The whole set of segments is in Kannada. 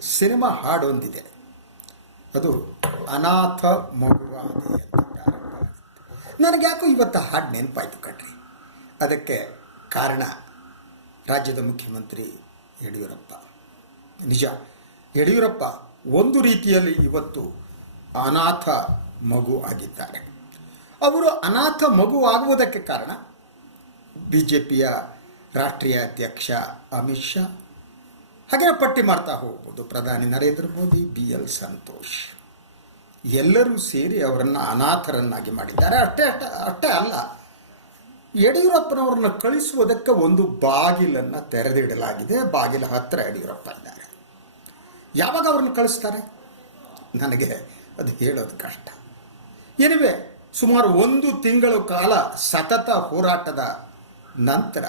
ಸಿನಿಮಾ ಹಾಡೊಂದಿದೆ. ಅದು ಅನಾಥ ಮಗುವಾದೆ ನನಗೆ ಯಾಕೋ ಇವತ್ತು ಹಾಡು ನೆನಪಾಯ್ತು ಕಣ್ರಿ. ಅದಕ್ಕೆ ಕಾರಣ ರಾಜ್ಯದ ಮುಖ್ಯಮಂತ್ರಿ ಯಡಿಯೂರಪ್ಪ. ನಿಜ, ಯಡಿಯೂರಪ್ಪ ಒಂದು ರೀತಿಯಲ್ಲಿ ಇವತ್ತು ಅನಾಥ ಮಗು ಆಗಿದ್ದಾರೆ. ಅವರು ಅನಾಥ ಮಗು ಆಗುವುದಕ್ಕೆ ಕಾರಣ ಬಿ ಜೆ ಪಿಯ ರಾಷ್ಟ್ರೀಯ ಅಧ್ಯಕ್ಷ ಅಮಿತ್ ಶಾ ಹಾಗೆ ಪಟ್ಟಿ ಮಾಡ್ತಾ ಹೋಗ್ಬೋದು. ಪ್ರಧಾನಿ ನರೇಂದ್ರ ಮೋದಿ, ಬಿ ಎಲ್ ಸಂತೋಷ್. ಎಲ್ಲರೂ ಸೇರಿ ಅವರನ್ನು ಅನಾಥರನ್ನಾಗಿ ಮಾಡಿದ್ದಾರೆ. ಅಷ್ಟೇ ಅಷ್ಟೇ ಅಷ್ಟೇ ಅಲ್ಲ. ಯಡಿಯೂರಪ್ಪನವರನ್ನು ಕಳಿಸುವುದಕ್ಕೆ ಒಂದು ಬಾಗಿಲನ್ನು ತೆರೆದಿಡಲಾಗಿದೆ. ಬಾಗಿಲ ಹತ್ತಿರ ಯಡಿಯೂರಪ್ಪ ಇದ್ದಾರೆ. ಯಾವಾಗ ಅವ್ರನ್ನ ಕಳಿಸ್ತಾರೆ? ನನಗೆ ಅದು ಹೇಳೋದು ಕಷ್ಟ. ಏನಿವೆ ಸುಮಾರು ಒಂದು ತಿಂಗಳ ಕಾಲ ಸತತ ಹೋರಾಟದ ನಂತರ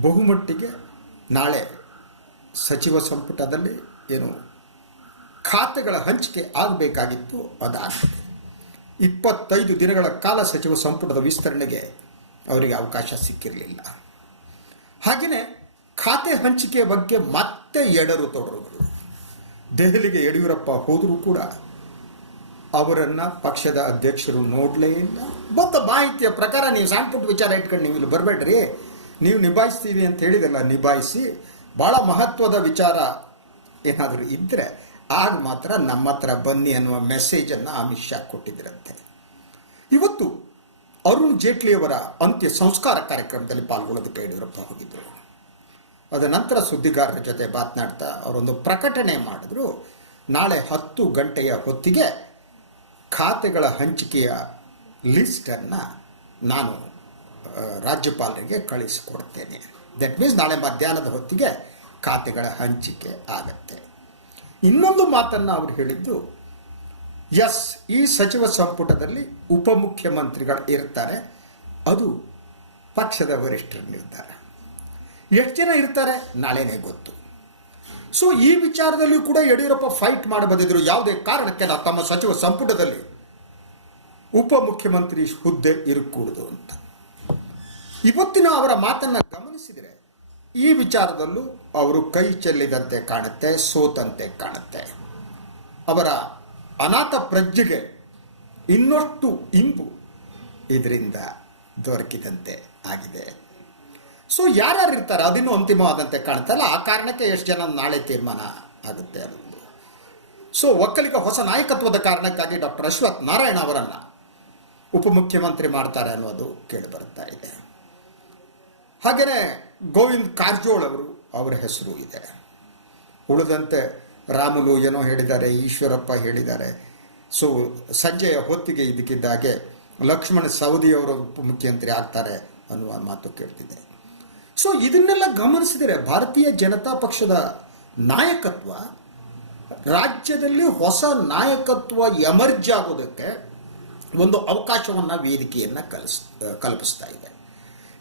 ಬಹುಮಟ್ಟಿಗೆ ನಾಳೆ ಸಚಿವ ಸಂಪುಟದಲ್ಲಿ ಏನು ಖಾತೆಗಳ ಹಂಚಿಕೆ ಆಗಬೇಕಾಗಿತ್ತು ಅದಾಗಿದೆ. ಇಪ್ಪತ್ತೈದು ದಿನಗಳ ಕಾಲ ಸಚಿವ ಸಂಪುಟದ ವಿಸ್ತರಣೆಗೆ ಅವರಿಗೆ ಅವಕಾಶ ಸಿಕ್ಕಿರಲಿಲ್ಲ. ಹಾಗೆಯೇ ಖಾತೆ ಹಂಚಿಕೆ ಬಗ್ಗೆ ಮತ್ತೆ ಎಡರು ತೊಡರುಗಳು. ದೆಹಲಿಗೆ ಯಡಿಯೂರಪ್ಪ ಹೋದರೂ ಕೂಡ ಅವರನ್ನು ಪಕ್ಷದ ಅಧ್ಯಕ್ಷರು ನೋಡಲೇ ಇಲ್ಲ. ಬಂದ ಮಾಹಿತಿಯ ಪ್ರಕಾರ ನೀವು ಸಂಪುಟ ವಿಚಾರ ಇಟ್ಕೊಂಡು ನೀವು ಇಲ್ಲಿ ಬರಬೇಡ್ರಿ. ನೀವು ನಿಭಾಯಿಸ್ತೀವಿ ಅಂತ ಹೇಳಿದಲ್ಲ, ನಿಭಾಯಿಸಿ. ಭಾಳ ಮಹತ್ವದ ವಿಚಾರ ಏನಾದರೂ ಇದ್ದರೆ ಆಗ ಮಾತ್ರ ನಮ್ಮ ಹತ್ರ ಬನ್ನಿ ಅನ್ನುವ ಮೆಸೇಜನ್ನು ಅಮಿತ್ ಶಾ ಕೊಟ್ಟಿದ್ದರಂತೆ ಇವತ್ತು ಅರುಣ್ ಜೇಟ್ಲಿಯವರ ಅಂತ್ಯ ಸಂಸ್ಕಾರ ಕಾರ್ಯಕ್ರಮದಲ್ಲಿ ಪಾಲ್ಗೊಳ್ಳೋದಕ್ಕೆ ಯಡಿಯೂರಪ್ಪ ಹೋಗಿದ್ದರು ಅದ ನಂತರ ಸುದ್ದಿಗಾರರ ಜೊತೆ ಮಾತನಾಡ್ತಾ ಅವರೊಂದು ಪ್ರಕಟಣೆ ಮಾಡಿದ್ರು. ನಾಳೆ ಹತ್ತು ಗಂಟೆಯ ಹೊತ್ತಿಗೆ ಖಾತೆಗಳ ಹಂಚಿಕೆಯ ಲಿಸ್ಟನ್ನು ನಾನು ರಾಜ್ಯಪಾಲರಿಗೆ ಕಳಿಸಿಕೊಡ್ತೇನೆ. ದಟ್ ಮೀನ್ಸ್ ನಾಳೆ ಮಧ್ಯಾಹ್ನದ ಹೊತ್ತಿಗೆ ಖಾತೆಗಳ ಹಂಚಿಕೆ ಆಗತ್ತೆ. ಇನ್ನೊಂದು ಮಾತನ್ನು ಅವರು ಹೇಳಿದ್ದು ಎಸ್ ಈ ಸಚಿವ ಸಂಪುಟದಲ್ಲಿ ಉಪಮುಖ್ಯಮಂತ್ರಿಗಳು ಇರ್ತಾರೆ. ಅದು ಪಕ್ಷದ ವರಿಷ್ಠರ ನಿರ್ಧಾರ. ಎಷ್ಟು ಜನ ಇರ್ತಾರೆ? ನಾಳೆನೇ ಗೊತ್ತು. ಸೊ ಈ ವಿಚಾರದಲ್ಲೂ ಕೂಡ ಯಡಿಯೂರಪ್ಪ ಫೈಟ್ ಮಾಡಿ ಬಂದಿದ್ರು. ಯಾವುದೇ ಕಾರಣಕ್ಕೆ ನಾ ತಮ್ಮ ಸಚಿವ ಸಂಪುಟದಲ್ಲಿ ಉಪಮುಖ್ಯಮಂತ್ರಿ ಹುದ್ದೆ ಇರಕೂಡದು ಅಂತ. ಇವತ್ತಿನ ಅವರ ಮಾತನ್ನು ಗಮನಿಸಿದರೆ ಈ ವಿಚಾರದಲ್ಲೂ ಅವರು ಕೈ ಚೆಲ್ಲಿದಂತೆ ಕಾಣುತ್ತೆ, ಸೋತಂತೆ ಕಾಣುತ್ತೆ. ಅವರ ಅನಾಥ ಪ್ರಜ್ಞೆಗೆ ಇನ್ನಷ್ಟು ಇಂಪು ಇದರಿಂದ ದೊರಕಿದಂತೆ ಆಗಿದೆ. ಸೊ ಯಾರ್ಯಾರು ಇರ್ತಾರೆ? ಅದಿನ್ನೂ ಅಂತಿಮವಾದಂತೆ ಕಾಣುತ್ತಲ್ಲ ಆ ಕಾರಣಕ್ಕೆ ಎಷ್ಟು ಜನ ನಾಳೆ ತೀರ್ಮಾನ ಆಗುತ್ತೆ ಅನ್ನೋದು. ಸೊ ಒಕ್ಕಲಿಗ ಹೊಸ ನಾಯಕತ್ವದ ಕಾರಣಕ್ಕಾಗಿ ಡಾಕ್ಟರ್ ಅಶ್ವಥ್ ನಾರಾಯಣ ಅವರನ್ನು ಉಪಮುಖ್ಯಮಂತ್ರಿ ಮಾಡ್ತಾರೆ ಅನ್ನೋದು ಕೇಳಿ ಬರ್ತಾ ಇದೆ. ಹಾಗೆಯೇ ಗೋವಿಂದ್ ಕಾರಜೋಳ್ ಅವರು ಅವರ ಹೆಸರು ಇದೆ. ಉಳಿದಂತೆ ರಾಮುಲು ಏನೋ ಹೇಳಿದ್ದಾರೆ, ಈಶ್ವರಪ್ಪ ಹೇಳಿದ್ದಾರೆ. ಸೊ ಸಂಜೆಯ ಹೊತ್ತಿಗೆ ಇದಕ್ಕಿದ್ದಾಗೆ ಲಕ್ಷ್ಮಣ ಸವದಿ ಅವರು ಉಪಮುಖ್ಯಮಂತ್ರಿ ಆಗ್ತಾರೆ ಅನ್ನುವ ಮಾತು ಕೇಳ್ತಿದೆ ಸೊ ಇದನ್ನೆಲ್ಲ ಗಮನಿಸಿದರೆ ಭಾರತೀಯ ಜನತಾ ಪಕ್ಷದ ನಾಯಕತ್ವ, ರಾಜ್ಯದಲ್ಲಿ ಹೊಸ ನಾಯಕತ್ವ ಎಮರ್ಜ್ ಆಗೋದಕ್ಕೆ ಒಂದು ಅವಕಾಶವನ್ನು ವೇದಿಕೆಯನ್ನು ಕಲಿಸ್, ಕಲ್ಪಿಸ್ತಾ ಇದೆ.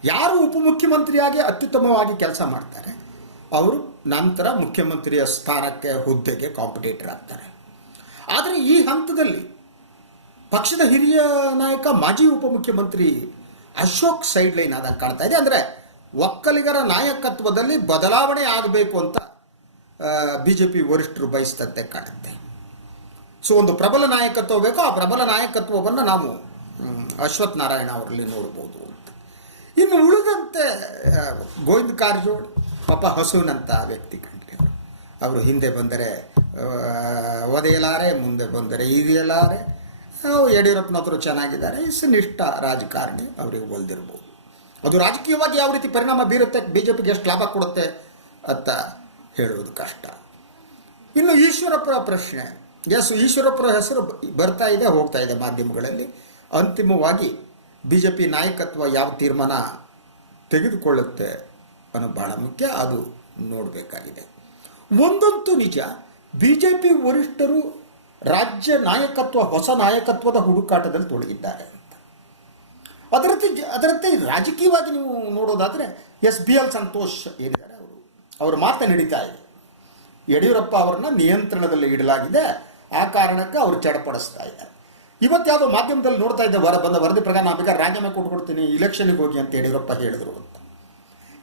ಯಾರು ಉಪಮುಖ್ಯಮಂತ್ರಿಯಾಗಿ ಅತ್ಯುತ್ತಮವಾಗಿ ಕೆಲಸ ಮಾಡ್ತಾರೆ? ಅವರು ನಂತರ ಮುಖ್ಯಮಂತ್ರಿಯ ಸ್ಥಾನಕ್ಕೆ, ಹುದ್ದೆಗೆ ಕಾಂಪಿಟೇಟರ್ ಆಗ್ತಾರೆ. ಆದರೆ ಈ ಹಂತದಲ್ಲಿ ಪಕ್ಷದ ಹಿರಿಯ ನಾಯಕ, ಮಾಜಿ ಉಪಮುಖ್ಯಮಂತ್ರಿ ಅಶೋಕ್ ಸೈಡ್ ಲೈನ್ ಆದಾಗ ಕಾಣ್ತಾ ಇದೆ. ಅಂದರೆ ಒಕ್ಕಲಿಗರ ನಾಯಕತ್ವದಲ್ಲಿ ಬದಲಾವಣೆ ಆಗಬೇಕು ಅಂತ ಬಿ ಜೆ ಪಿ ವರಿಷ್ಠರು ಬಯಸಿದಂತೆ ಕಾಣುತ್ತೆ. ಸೊ, ಒಂದು ಪ್ರಬಲ ನಾಯಕತ್ವ ಬೇಕೋ. ಆ ಪ್ರಬಲ ನಾಯಕತ್ವವನ್ನು ನಾವು ಅಶ್ವಥ್ ನಾರಾಯಣ ಅವರಲ್ಲಿ ನೋಡ್ಬೋದು. ಇನ್ನು ಉಳಿದಂತೆ ಗೋವಿಂದ ಕಾರಜೋಳ್, ಪಾಪ ಹಸುವಿನಂಥ ವ್ಯಕ್ತಿ ಕಂಡ್ರಿ ಅವರು. ಹಿಂದೆ ಬಂದರೆ ಒದೆಯಲಾರೆ, ಮುಂದೆ ಬಂದರೆ ಇದೆಯಲಾರೆ ಅವು ಯಡಿಯೂರಪ್ಪನವರು ಚೆನ್ನಾಗಿದ್ದಾರೆ. ನಿಷ್ಠ ರಾಜಕಾರಣಿ, ಅವರಿಗೆ ಒಲ್ದಿರ್ಬೋದು. ಅದು ರಾಜಕೀಯವಾಗಿ ಯಾವ ರೀತಿ ಪರಿಣಾಮ ಬೀರುತ್ತೆ ಬಿ ಜೆ ಪಿಗೆ ಎಷ್ಟು ಲಾಭ ಕೊಡುತ್ತೆ ಅಂತ ಹೇಳುವುದು ಕಷ್ಟ. ಇನ್ನು ಈಶ್ವರಪ್ಪರ ಪ್ರಶ್ನೆ. ಎಸ್ ಈಶ್ವರಪ್ಪರ ಹೆಸರು ಬರ್ತಾ ಇದೆ, ಹೋಗ್ತಾ ಇದೆ ಮಾಧ್ಯಮಗಳಲ್ಲಿ. ಅಂತಿಮವಾಗಿ ಬಿ ಜೆ ಪಿ ನಾಯಕತ್ವ ಯಾವ ತೀರ್ಮಾನ ತೆಗೆದುಕೊಳ್ಳುತ್ತೆ ಅನ್ನೋ ಬಹಳ ಮುಖ್ಯ, ಅದು ನೋಡಬೇಕಾಗಿದೆ. ಒಂದಂತೂ ನಿಜ ಬಿ ಜೆ ಪಿ ವರಿಷ್ಠರು ರಾಜ್ಯ ನಾಯಕತ್ವ, ಹೊಸ ನಾಯಕತ್ವದ ಹುಡುಕಾಟದಲ್ಲಿ ತೊಡಗಿದ್ದಾರೆ ಅಂತ. ಅದರಂತೆ ಅದರಂತೆ ರಾಜಕೀಯವಾಗಿ ನೀವು ನೋಡೋದಾದರೆ ಎಸ್ ಬಿ ಎಲ್ ಸಂತೋಷ್ ಏನಿದ್ದಾರೆ ಅವರು. ಅವರ ಮಾತ ನಡೀತಾ ಇದೆ. ಯಡಿಯೂರಪ್ಪ ಅವರನ್ನ ನಿಯಂತ್ರಣದಲ್ಲಿ ಇಡಲಾಗಿದೆ. ಆ ಕಾರಣಕ್ಕೆ ಅವರು ಚಡಪಡಿಸ್ತಾ ಇದ್ದಾರೆ. ಇವತ್ತು ಯಾವುದೋ ಮಾಧ್ಯಮದಲ್ಲಿ ನೋಡ್ತಾ ಇದ್ದೆ, ವರ ಬಂದ ವರದಿ ಪ್ರಕಾರ ನಾನು ಬೇಕಾದ್ರೆ ರಾಜೀನಾಮೆ ಕೊಟ್ಕೊಡ್ತೀನಿ ಇಲೆಕ್ಷನ್ಗೆ ಹೋಗಿ ಅಂತ ಯಡಿಯೂರಪ್ಪ ಹೇಳಿದ್ರು ಅಂತ.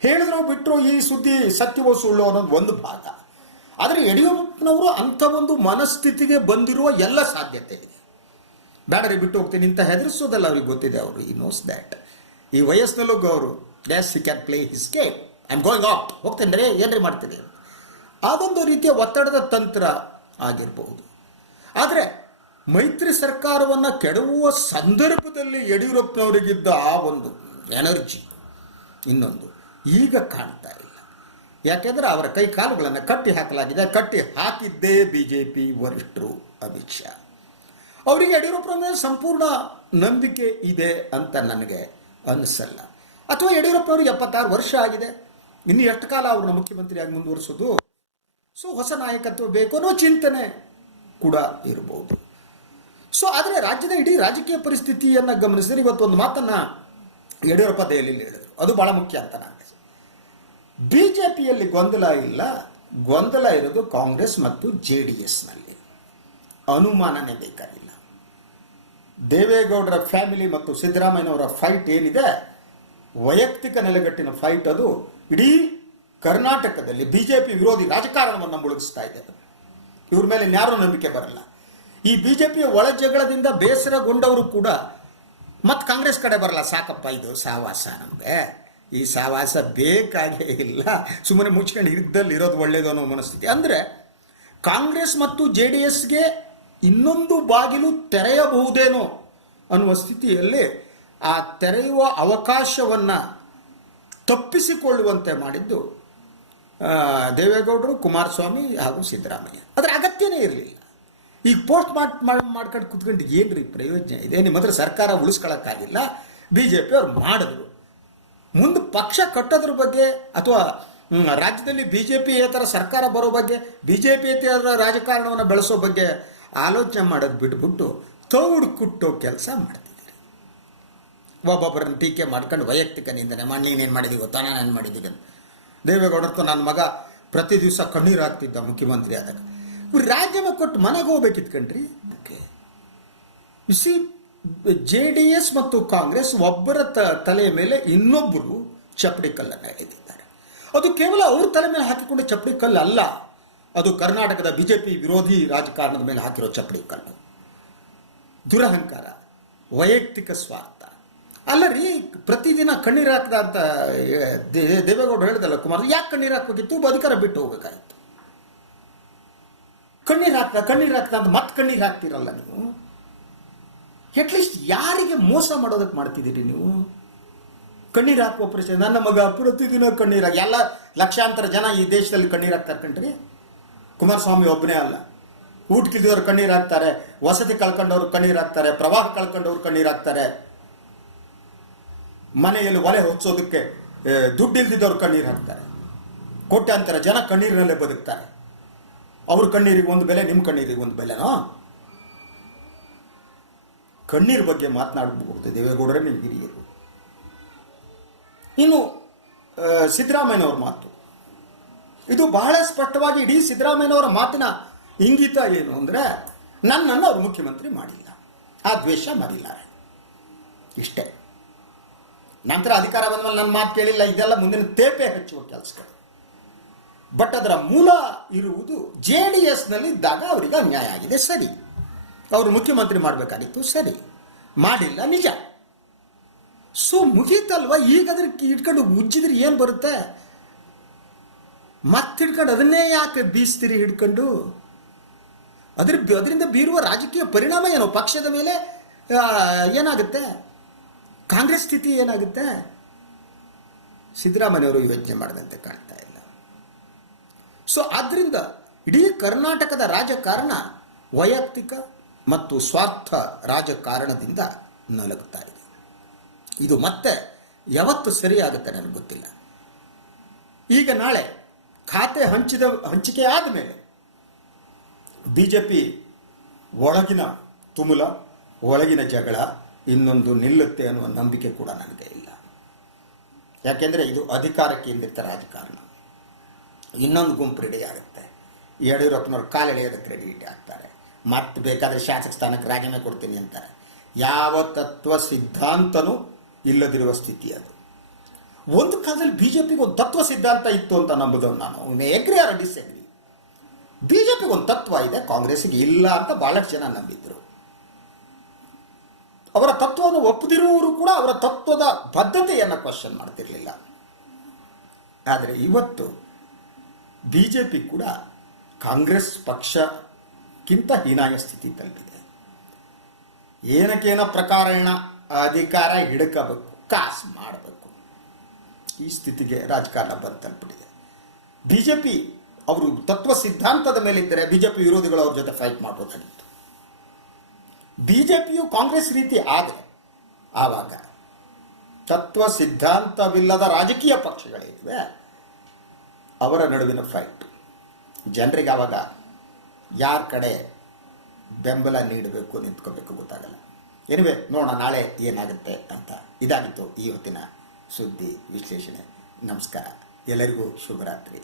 ಹೇಳಿದ್ರು ಬಿಟ್ಟರು ಈ ಸುದ್ದಿ ಸತ್ಯವೋ ಸುಳ್ಳು ಅನ್ನೋದು ಒಂದು ಭಾಗ. ಆದರೆ ಯಡಿಯೂರಪ್ಪನವರು ಅಂಥ ಒಂದು ಮನಸ್ಥಿತಿಗೆ ಬಂದಿರುವ ಎಲ್ಲ ಸಾಧ್ಯತೆ ಇದೆ. ಬೇಡರಿ ಬಿಟ್ಟು ಹೋಗ್ತೀನಿ ಅಂತ ಹೆದರಿಸೋದಲ್ಲ ಅವ್ರಿಗೆ ಗೊತ್ತಿದೆ ಅವರು ಈ ನೋಸ್ ದ್ಯಾಟ್ ಈ ವಯಸ್ಸಿನಲ್ಲೂ ಗೌರು ಡ್ಯಾಸ್ you can play his game I am going off ಹೋಗ್ತೇನೆ ರೀ ಏನ್ರಿ ಮಾಡ್ತೀನಿ ಅದೊಂದು ರೀತಿಯ ಒತ್ತಡದ ತಂತ್ರ ಆಗಿರಬಹುದು ಆದರೆ ಮೈತ್ರಿ ಸರ್ಕಾರವನ್ನು ಕೆಡವುವ ಸಂದರ್ಭದಲ್ಲಿ ಯಡಿಯೂರಪ್ಪನವರಿಗಿದ್ದ ಆ ಒಂದು ಎನರ್ಜಿ ಇನ್ನೊಂದು ಈಗ ಕಾಣ್ತಾ ಇಲ್ಲ. ಯಾಕೆಂದರೆ ಅವರ ಕೈ ಕಾಲುಗಳನ್ನು ಕಟ್ಟಿ ಹಾಕಲಾಗಿದೆ. ಕಟ್ಟಿ ಹಾಕಿದ್ದೇ ಬಿ ಜೆ ಪಿ ವರಿಷ್ಠರು ಅಮಿತ್ ಶಾ. ಅವರಿಗೆ ಯಡಿಯೂರಪ್ಪನ ಮೇಲೆ ಸಂಪೂರ್ಣ ನಂಬಿಕೆ ಇದೆ ಅಂತ ನನಗೆ ಅನಿಸಲ್ಲ. ಅಥವಾ ಯಡಿಯೂರಪ್ಪನವ್ರಿಗೆ ಎಪ್ಪತ್ತಾರು ವರ್ಷ ಆಗಿದೆ. ಇನ್ನು ಎಷ್ಟು ಕಾಲ ಅವ್ರನ್ನ ಮುಖ್ಯಮಂತ್ರಿಯಾಗಿ ಮುಂದುವರಿಸೋದು? ಸೊ, ಹೊಸ ನಾಯಕತ್ವ ಬೇಕು ಅನ್ನೋ ಚಿಂತನೆ ಕೂಡ ಇರಬಹುದು ಸೊ ಆದರೆ ರಾಜ್ಯದ ಇಡೀ ರಾಜಕೀಯ ಪರಿಸ್ಥಿತಿಯನ್ನು ಗಮನಿಸಿದ್ರೆ ಇವತ್ತೊಂದು ಮಾತನ್ನ ಯಡಿಯೂರಪ್ಪ ದೆಹಲಿಯಲ್ಲಿ ಹೇಳಿದರು. ಅದು ಬಹಳ ಮುಖ್ಯ ಅಂತ ನಾನು ಬಿ ಜೆ ಪಿಯಲ್ಲಿ ಗೊಂದಲ ಇಲ್ಲ. ಗೊಂದಲ ಇರೋದು ಕಾಂಗ್ರೆಸ್ ಮತ್ತು ಜೆ ಡಿ ಎಸ್ನಲ್ಲಿ. ಅನುಮಾನನೇ ಬೇಕಾಗಿಲ್ಲ. ದೇವೇಗೌಡರ ಫ್ಯಾಮಿಲಿ ಮತ್ತು ಸಿದ್ದರಾಮಯ್ಯನವರ ಫೈಟ್ ಏನಿದೆ? ವೈಯಕ್ತಿಕ ನೆಲೆಗಟ್ಟಿನ ಫೈಟ್ ಅದು. ಇಡೀ ಕರ್ನಾಟಕದಲ್ಲಿ ಬಿಜೆಪಿ ವಿರೋಧಿ ರಾಜಕಾರಣವನ್ನು ಮುಳುಗಿಸ್ತಾ ಇದೆ ಇವ್ರ ಮೇಲೆ ಯಾರೂ ನಂಬಿಕೆ ಬರಲ್ಲ. ಈ ಬಿಜೆಪಿ ಒಳ ಜಗಳದಿಂದ ಬೇಸರಗೊಂಡವರು ಕೂಡ ಮತ್ತೆ ಕಾಂಗ್ರೆಸ್ ಕಡೆ ಬರಲ್ಲ. ಸಾಕಪ್ಪ, ಇದು ಸಹವಾಸ ನಮಗೆ. ಈ ಸಹವಾಸ ಬೇಕಾಗೇ ಇಲ್ಲ. ಸುಮ್ಮನೆ ಮುಚ್ಕೊಂಡು ಇದ್ದಲ್ಲಿ ಇರೋದು ಒಳ್ಳೇದು ಅನ್ನೋ ಮನಸ್ಥಿತಿ. ಅಂದರೆ ಕಾಂಗ್ರೆಸ್ ಮತ್ತು ಜೆ ಡಿ ಎಸ್ಗೆ ಇನ್ನೊಂದು ಬಾಗಿಲು ತೆರೆಯಬಹುದೇನೋ ಅನ್ನುವ ಸ್ಥಿತಿಯಲ್ಲಿ ಆ ತೆರೆಯುವ ಅವಕಾಶವನ್ನು ತಪ್ಪಿಸಿಕೊಳ್ಳುವಂತೆ ಮಾಡಿದ್ದು ದೇವೇಗೌಡರು, ಕುಮಾರಸ್ವಾಮಿ ಹಾಗೂ ಸಿದ್ದರಾಮಯ್ಯ. ಅದರ ಅಗತ್ಯನೇ ಇರಲಿಲ್ಲ. ಈಗ ಪೋಸ್ಟ್ ಮಾಡ್ ಮಾಡ್- ಮಾಡ್ಕೊಂಡು ಕುತ್ಕೊಂಡು ಏನ್ರಿ ಪ್ರಯೋಜನ? ಇದೆ ನಿಮ್ಮ ಹತ್ರ ಸರ್ಕಾರ ಉಳಿಸ್ಕೊಳಕ್ಕಾಗಿಲ್ಲ ಬಿ ಜೆ ಪಿ ಅವ್ರು ಮಾಡಿದ್ರು. ಮುಂದೆ ಪಕ್ಷ ಕಟ್ಟೋದ್ರ ಬಗ್ಗೆ ಅಥವಾ ರಾಜ್ಯದಲ್ಲಿ ಬಿ ಜೆ ಥರ ಸರ್ಕಾರ ಬರೋ ಬಗ್ಗೆ ಬಿ ಜೆ ಪಿ ರಾಜಕಾರಣವನ್ನು ಬೆಳೆಸೋ ಬಗ್ಗೆ ಆಲೋಚನೆ ಮಾಡೋದು ಬಿಟ್ಬಿಟ್ಟು ತೌಡು ಕುಟ್ಟೋ ಕೆಲಸ ಮಾಡ್ತಿದ್ದೀರಿ. ಒಬ್ಬೊಬ್ಬರನ್ನ ಟೀಕೆ ಮಾಡ್ಕೊಂಡು ವೈಯಕ್ತಿಕ ನಿಂದನೆ ಮಾಡಿ ನೀನೇನು ಮಾಡಿದ್ದೀವಿ ಗೊತ್ತಾ? ನಾನು ಏನು ಮಾಡಿದ್ದೀನಿ ಅಂತ. ದೇವೇಗೌಡರ್ತು ನನ್ನ ಮಗ ಪ್ರತಿ ದಿವಸ ಕಣ್ಣೀರು ಹಾಕ್ತಿದ್ದ ಮುಖ್ಯಮಂತ್ರಿ ಆದಾಗ. ರಾಜ್ಯನ ಕೊಟ್ಟು ಮನೆಗೆ ಹೋಗ್ಬೇಕಿತ್ತು ಕಣ್ರಿ. ಸಿ ಜೆ ಡಿ ಎಸ್ ಮತ್ತು ಕಾಂಗ್ರೆಸ್ ಒಬ್ಬರ ತಲೆಯ ಮೇಲೆ ಇನ್ನೊಬ್ಬರು ಚಪ್ಪಡಿ ಕಲ್ಲನ್ನು ಎಳೆದಿದ್ದಾರೆ. ಅದು ಕೇವಲ ಅವ್ರ ತಲೆ ಮೇಲೆ ಹಾಕಿಕೊಂಡ ಚಪ್ಪಡಿ ಕಲ್ಲು ಅಲ್ಲ ಅದು ಕರ್ನಾಟಕದ ಬಿಜೆಪಿ ವಿರೋಧಿ ರಾಜಕಾರಣದ ಮೇಲೆ ಹಾಕಿರೋ ಚಪ್ಪಡಿ ಕಲ್ಲು. ದುರಹಂಕಾರ, ವೈಯಕ್ತಿಕ ಸ್ವಾರ್ಥ. ಅಲ್ಲ ರೀ ಪ್ರತಿದಿನ ಕಣ್ಣೀರು ಹಾಕದ ಅಂತ ದೇವೇಗೌಡರು ಹೇಳಿದಲ್ಲ ಕುಮಾರ್, ಯಾಕೆ ಕಣ್ಣೀರು ಹಾಕಬೇಕಿತ್ತು? ಅಧಿಕಾರ ಬಿಟ್ಟು ಹೋಗ್ಬೇಕಾಗಿತ್ತು. ಕಣ್ಣೀರು ಹಾಕ್ತಾ ಕಣ್ಣೀರು ಹಾಕ್ತಾ ಅಂತ ಮತ್ತೆ ಕಣ್ಣೀರು ಹಾಕ್ತಿರಲ್ಲ ನೀವು? ಅಟ್ಲೀಸ್ಟ್ ಯಾರಿಗೆ ಮೋಸ ಮಾಡೋದಕ್ಕೆ ಮಾಡ್ತಿದ್ದೀರಿ ನೀವು? ಕಣ್ಣೀರು ಹಾಕುವ ಪ್ರಶ್ನೆ ನನ್ನ ಮಗ ಪ್ರತಿದಿನ ಕಣ್ಣೀರು ಎಲ್ಲ ಲಕ್ಷಾಂತರ ಜನ ಈ ದೇಶದಲ್ಲಿ ಕಣ್ಣೀರು ಹಾಕ್ತಾರೆ ಕಣ್ರಿ ಕುಮಾರಸ್ವಾಮಿ ಒಬ್ಬನೇ ಅಲ್ಲ. ಊಟ ಕಿಲ್ದವ್ರು ಕಣ್ಣೀರು ಹಾಕ್ತಾರೆ, ವಸತಿ ಕಳ್ಕೊಂಡವ್ರು ಕಣ್ಣೀರು ಹಾಕ್ತಾರೆ, ಪ್ರವಾಹ ಕಳ್ಕೊಂಡವ್ರು ಕಣ್ಣೀರು ಹಾಕ್ತಾರೆ. ಮನೆಯಲ್ಲಿ ಒಲೆ ಹೊಚ್ಚೋದಕ್ಕೆ ದುಡ್ಡು ಕಣ್ಣೀರು ಹಾಕ್ತಾರೆ. ಕೋಟ್ಯಾಂತರ ಜನ ಕಣ್ಣೀರಿನಲ್ಲೇ ಬದುಕ್ತಾರೆ. ಅವ್ರ ಕಣ್ಣೀರಿಗೆ ಒಂದು ಬೆಲೆ ನಿಮ್ಮ ಕಣ್ಣೀರಿಗೆ ಒಂದು ಬೆಲೆನಾ? ಕಣ್ಣೀರ್ ಬಗ್ಗೆ ಮಾತನಾಡಬಹುದು ದೇವೇಗೌಡರ ಹಿರಿಯರು. ಇನ್ನು ಸಿದ್ದರಾಮಯ್ಯನವ್ರ ಮಾತು. ಇದು ಬಹಳ ಸ್ಪಷ್ಟವಾಗಿ ಇಡೀ ಸಿದ್ದರಾಮಯ್ಯನವರ ಮಾತಿನ ಇಂಗಿತ ಏನು ಅಂದರೆ, ನನ್ನನ್ನು ಅವರು ಮುಖ್ಯಮಂತ್ರಿ ಮಾಡಿಲ್ಲ. ಆ ದ್ವೇಷ ಮಾಡಿಲ್ಲ ಇಷ್ಟೇ. ನಂತರ ಅಧಿಕಾರ ಬಂದ ಮೇಲೆ ನನ್ನ ಮಾತು ಕೇಳಿಲ್ಲ, ಇದೆಲ್ಲ ಮುಂದಿನ ತೇಪೆ ಹಚ್ಚುವ ಕೆಲಸಗಳು. ಬಟ್ ಅದರ ಮೂಲ ಇರುವುದು ಜೆ ಡಿ ಎಸ್ನಲ್ಲಿ ಇದ್ದಾಗ ಅವರಿಗೆ ಅನ್ಯಾಯ ಆಗಿದೆ. ಸರಿ. ಅವರು ಮುಖ್ಯಮಂತ್ರಿ ಮಾಡಬೇಕಾಗಿತ್ತು. ಸರಿ. ಮಾಡಿಲ್ಲ. ನಿಜ. ಸೊ ಮುಗೀತಲ್ವ? ಈಗ ಅದ್ರ ಇಟ್ಕೊಂಡು ಉಜ್ಜಿದ್ರೆ ಏನು ಬರುತ್ತೆ? ಮತ್ತೆ ಹಿಡ್ಕೊಂಡು ಅದನ್ನೇ ಯಾಕೆ ಬೀಸ್ತೀರಿ ಹಿಡ್ಕೊಂಡು? ಅದ್ರ ಅದರಿಂದ ಬೀರುವ ರಾಜಕೀಯ ಪರಿಣಾಮ ಏನು? ಪಕ್ಷದ ಮೇಲೆ ಏನಾಗುತ್ತೆ? ಕಾಂಗ್ರೆಸ್ ಸ್ಥಿತಿ ಏನಾಗುತ್ತೆ? ಸಿದ್ದರಾಮಯ್ಯವರು ಯೋಚನೆ ಮಾಡಿದಂತೆ ಕಾಣ್ತಾ ಸೊ ಆದ್ದರಿಂದ ಇಡೀ ಕರ್ನಾಟಕದ ರಾಜಕಾರಣ ವೈಯಕ್ತಿಕ ಮತ್ತು ಸ್ವಾರ್ಥ ರಾಜಕಾರಣದಿಂದ ನಲಗುತ್ತಾ ಇದೆ. ಇದು ಮತ್ತೆ ಯಾವತ್ತು ಸರಿಯಾಗುತ್ತೆ ನನಗೆ ಗೊತ್ತಿಲ್ಲ. ಈಗ ನಾಳೆ ಖಾತೆ ಹಂಚಿದ, ಹಂಚಿಕೆ ಆದಮೇಲೆ ಬಿ ಜೆ ಪಿ ಒಳಗಿನ ತುಮುಲ, ಒಳಗಿನ ಜಗಳ ಇನ್ನೊಂದು ನಿಲ್ಲುತ್ತೆ ಅನ್ನುವ ನಂಬಿಕೆ ಕೂಡ ನನಗೆ ಇಲ್ಲ. ಯಾಕೆಂದರೆ ಇದು ಅಧಿಕಾರ ಕೇಂದ್ರಿತ ರಾಜಕಾರಣ. ಇನ್ನೊಂದು ಗುಂಪು ರೆಡಿ ಆಗುತ್ತೆ. ಯಡಿಯೂರಪ್ಪನವ್ರು ಕಾಲೆಳೆಯೋದಕ್ಕೆ ರೆಡಿ ಆಗ್ತಾರೆ. ಮತ್ತೆ ಬೇಕಾದರೆ ಶಾಸಕ ಸ್ಥಾನಕ್ಕೆ ರಾಜೀನಾಮೆ ಕೊಡ್ತೀನಿ ಅಂತಾರೆ. ಯಾವ ತತ್ವ ಸಿದ್ಧಾಂತನೂ ಇಲ್ಲದಿರುವ ಸ್ಥಿತಿ ಅದು. ಒಂದು ಕಾಲದಲ್ಲಿ ಬಿ ಜೆ ಪಿಗೆ ಒಂದು ತತ್ವ ಸಿದ್ಧಾಂತ ಇತ್ತು ಅಂತ ನಂಬುದು ನಾನು. ಎಗ್ರಿ ಆರ್ ಡಿಸ್ಎಗ್ರಿ ಪಿಗೆ ಒಂದು ತತ್ವ ಇದೆ, ಕಾಂಗ್ರೆಸ್ಸಿಗೆ ಇಲ್ಲ ಅಂತ ಭಾಳಷ್ಟು ಜನ ನಂಬಿದ್ರು. ಅವರ ತತ್ವವನ್ನು ಒಪ್ಪದಿರುವವರು ಕೂಡ ಅವರ ತತ್ವದ ಬದ್ಧತೆಯನ್ನು ಕ್ವಶನ್ ಮಾಡ್ತಿರಲಿಲ್ಲ. ಆದರೆ ಇವತ್ತು ಬಿಜೆಪಿ ಕೂಡ ಕಾಂಗ್ರೆಸ್ ಪಕ್ಷಕ್ಕಿಂತ ಹೀನಾಯ ಸ್ಥಿತಿ ತಲುಪಿದೆ. ಏನಕ್ಕೇನ ಪ್ರಕಾರಣ, ಅಧಿಕಾರ ಹಿಡ್ಕೋಬೇಕು, ಕಾಸು ಮಾಡಬೇಕು. ಈ ಸ್ಥಿತಿಗೆ ರಾಜಕಾರಣ ಬಂದು ತಲುಪಿದೆ. ಬಿಜೆಪಿ ಅವರು ತತ್ವ ಸಿದ್ಧಾಂತದ ಮೇಲಿದ್ದರೆ ಬಿಜೆಪಿ ವಿರೋಧಿಗಳು ಅವ್ರ ಜೊತೆ ಫೈಟ್ ಮಾಡ್ಬೋದಾಗಿತ್ತು. ಪಿಯು ಕಾಂಗ್ರೆಸ್ ರೀತಿ ಆದರೆ ಆವಾಗ ತತ್ವ ಸಿದ್ಧಾಂತವಿಲ್ಲದ ರಾಜಕೀಯ ಪಕ್ಷಗಳಿವೆ ಅವರ ನಡುವಿನ ಫೈಟ್ ಜನರಿಗೆ ಅವಾಗ ಯಾರ ಕಡೆ ಬೆಂಬಲ ನೀಡಬೇಕು ನಿಂತ್ಕೋಬೇಕು ಗೊತ್ತಾಗಲ್ಲ. ಏನಿವೆ ನೋಡೋಣ, ನಾಳೆ ಏನಾಗುತ್ತೆ ಅಂತ. ಇದಾಗಿತ್ತು ಇವತ್ತಿನ ಸುದ್ದಿ ವಿಶ್ಲೇಷಣೆ. ನಮಸ್ಕಾರ. ಎಲ್ಲರಿಗೂ ಶುಭರಾತ್ರಿ.